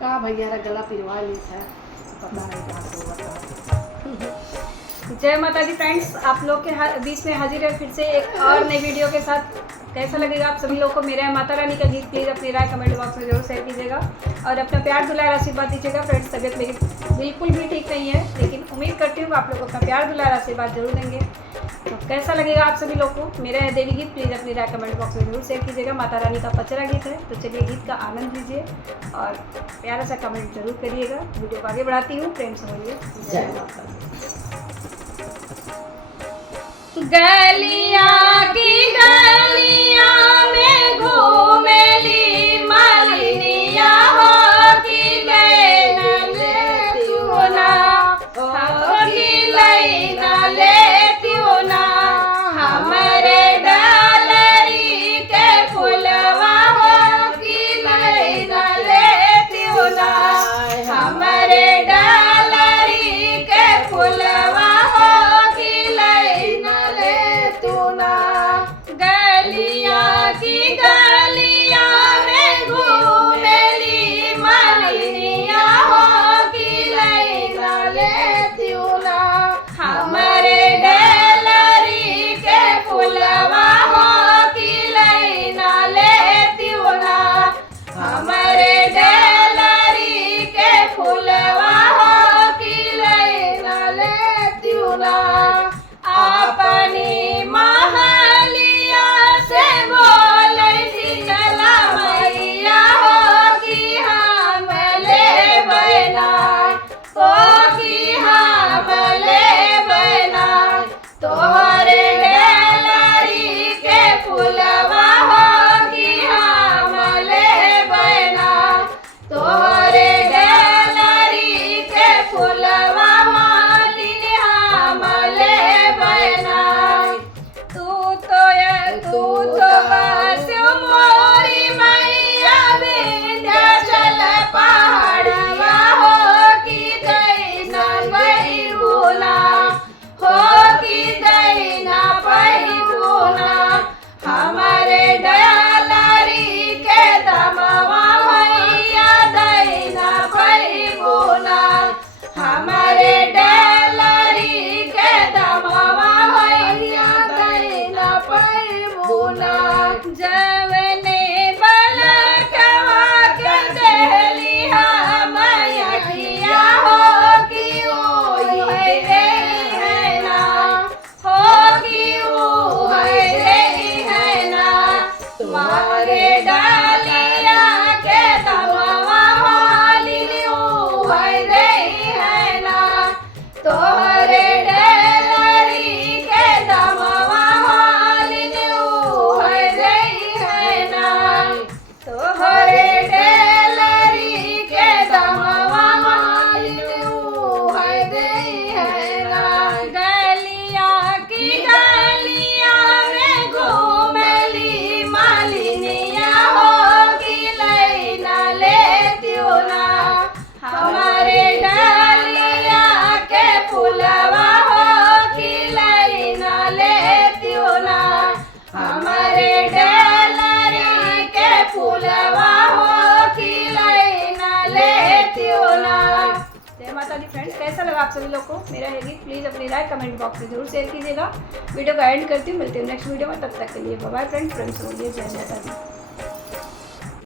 का भैया गला पिरवा ली था, पता नहीं क्या होगा। जय माता दी फ्रेंड्स, आप लोग के बीच में हाजिर है फिर से एक और नई वीडियो के साथ। कैसा लगेगा आप सभी लोग को मेरा माता रानी का गीत? प्लीज़ अपनी राय कमेंट बॉक्स में जरूर शेयर कीजिएगा और अपना प्यार दुलार आशीर्वाद दीजिएगा। फ्रेंड्स, तबियत मेरी बिल्कुल भी ठीक नहीं है, लेकिन उम्मीद करती हूँ आप लोग अपना प्यार दुलार आशीर्वाद जरूर देंगे। तो कैसा लगेगा आप सभी लोग को मेरा है देवी गीत? प्लीज़ अपनी राय कमेंट बॉक्स में जरूर शेयर कीजिएगा। माता रानी का पचरा गीत है, तो चलिए गीत का आनंद लीजिए और प्यारा सा कमेंट जरूर करिएगा। वीडियो को आगे बढ़ाती हूँ, प्रेम से बोलिए जय माता दी। गलियां की गलियां में घूमेली मालिनिया हो की लैन लेती हो ना, हो की लैन लेती हो ना। हमारे डालरी के फुलवा हो की लैन लेती हो ना, हमारे डालरी के फुलवा गलियां की गलियां में घूमेली मालिनिया हो की लैना लेती हूँ ना। हमारे डैलरी के फुलवा हो की लैना लेती हूँ ना, हमारे डैलरी के फुलवा हो की लैना लेती हूँ ना। अपनी तोहरे डैलरी के फुलवा हो की हमले बना, तोहरे डैलरी के फुलवा मालिन हमले बना। तू तो बस मोरी मैया विंध्याचल पहाड़िया हो की दैना बहिबुना, हो की दैना बहिबुना। हमारे डैलरी के दमवा मैया दैना बहिबुना, हमारे डैलरी के दमवा मैया दैना बहिबुना। जवने बलकवा के देहली मैया किया हो की ओई रे है ना, हो की ओ रे है ना। तुम्हारे डालिया के दमवा मालिन ओ रे है ना, तोहरे डैलरी के दमवा मालिन ओ रे है ना, तोहरे डैलरी के दमवा मालिन ओ रे है ना। गलियां की गलियां में घूमेली मालिनिया हो की लैना लेती हो ना, हमारे डालिया के फुलवा हो की लैना लेती हो ना, हमारे डैलरी के फुलवा हो की लैना लेती हो ना। जय माता दी फ्रेंड्स, कैसा लगा आप सभी लोग को मेरा है गीत? प्लीज़ अपनी राय कमेंट बॉक्स में जरूर शेयर कीजिएगा। वीडियो को एंड करती हूँ, मिलती हूँ नेक्स्ट वीडियो में। तब तक के लिए बाय बाय फ्रेंड्स, प्रेम से बोलिए जय माता दी।